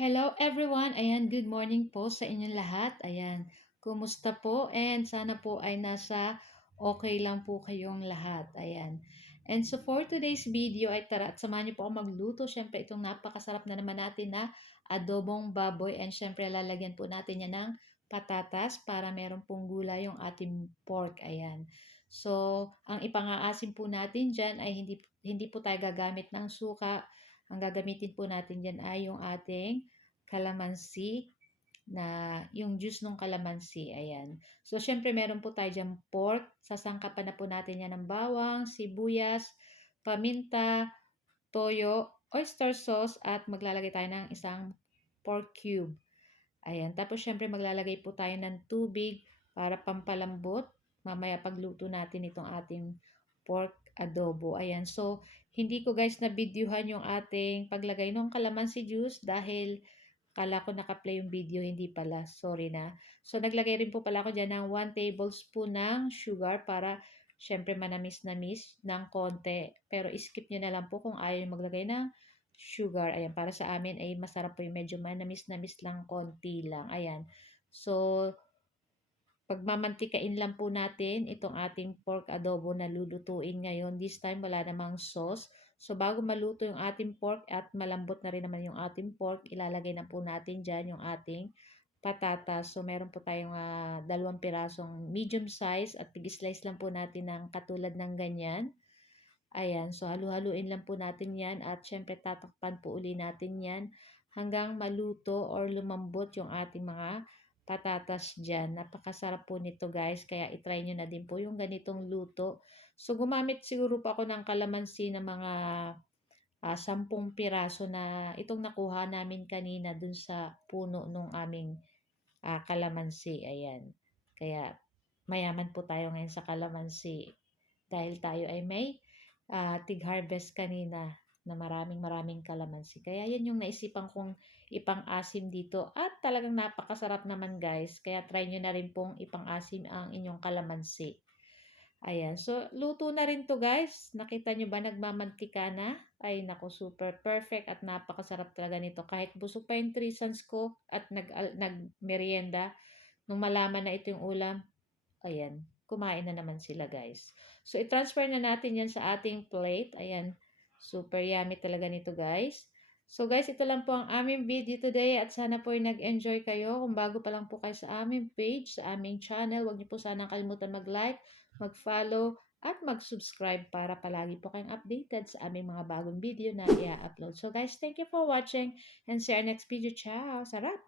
Hello everyone! Ayan, good morning po sa inyong lahat. Ayan, kumusta po? And sana po ay nasa okay lang po kayong lahat. Ayan. And so for today's video ay tara at samahan niyo po ako magluto. Siyempre itong napakasarap na naman natin na adobong baboy. And siyempre lalagyan po natin yan ng patatas para meron pong gulay yung ating pork. Ayan. So, ang ipang-aasim po natin dyan ay hindi po tayo gagamit ng suka. Ang gagamitin po natin dyan ay yung ating calamansi na yung juice ng calamansi, ayan. So, syempre meron po tayo dyan pork. Sasangkapan na po natin yan ng bawang, sibuyas, paminta, toyo, oyster sauce, at maglalagay tayo ng isang pork cube. Ayan. Tapos, syempre maglalagay po tayo ng tubig para pampalambot. Mamaya pagluto natin itong ating pork adobo. Ayan. So, hindi ko guys na videohan yung ating paglagay ng calamansi juice dahil kala ko naka-play yung video, hindi pala. Sorry na. So, naglagay rin po pala ako dyan ng 1 tablespoon ng sugar para syempre manamis-namis ng konti. Pero skip nyo na lang po kung ayaw yung maglagay ng sugar. Ayan, para sa amin ay masarap po yung medyo manamis-namis lang, konti lang. Ayan. So, pagmamantikain lang po natin itong ating pork adobo na lulutuin ngayon. This time, wala namang sauce. So, bago maluto yung ating pork at malambot na rin naman yung ating pork, ilalagay na po natin dyan yung ating patatas. So, meron po tayong 2 pirasong medium size at pig-slice lang po natin ng katulad ng ganyan. Ayan, so halu-haluin lang po natin yan at syempre tatakpan po uli natin yan hanggang maluto or lumambot yung ating mga patatas dyan. Napakasarap po nito guys, kaya itry nyo na din po yung ganitong luto. So gumamit siguro pa ako ng kalamansi na mga 10 piraso na itong nakuha namin kanina dun sa puno nung aming kalamansi. Ayan, kaya mayaman po tayo ngayon sa kalamansi dahil tayo ay may tig-harvest kanina na maraming kalamansi. Kaya yan yung naisipan kong ipang-asim dito. At talagang napakasarap naman guys. Kaya try nyo na rin pong ipang-asim ang inyong kalamansi. Ayan. So, luto na rin to guys. Nakita nyo ba nagmamantika na? Ay, naku, super perfect at napakasarap talaga nito. Kahit busog pa yung 3 sons ko at nag-merienda, nung malaman na ito yung ulam, ayan, kumain na naman sila guys. So, i-transfer na natin yan sa ating plate. Ayan, super yummy talaga nito guys. So guys, ito lang po ang aming video today at sana po ay nag-enjoy kayo. Kung bago pa lang po kayo sa aming page, sa aming channel, huwag niyo po sanang kalimutan mag-like, mag-follow, at mag-subscribe para palagi po kayong updated sa aming mga bagong video na i-upload. So guys, thank you for watching and see our next video. Ciao! Sarap!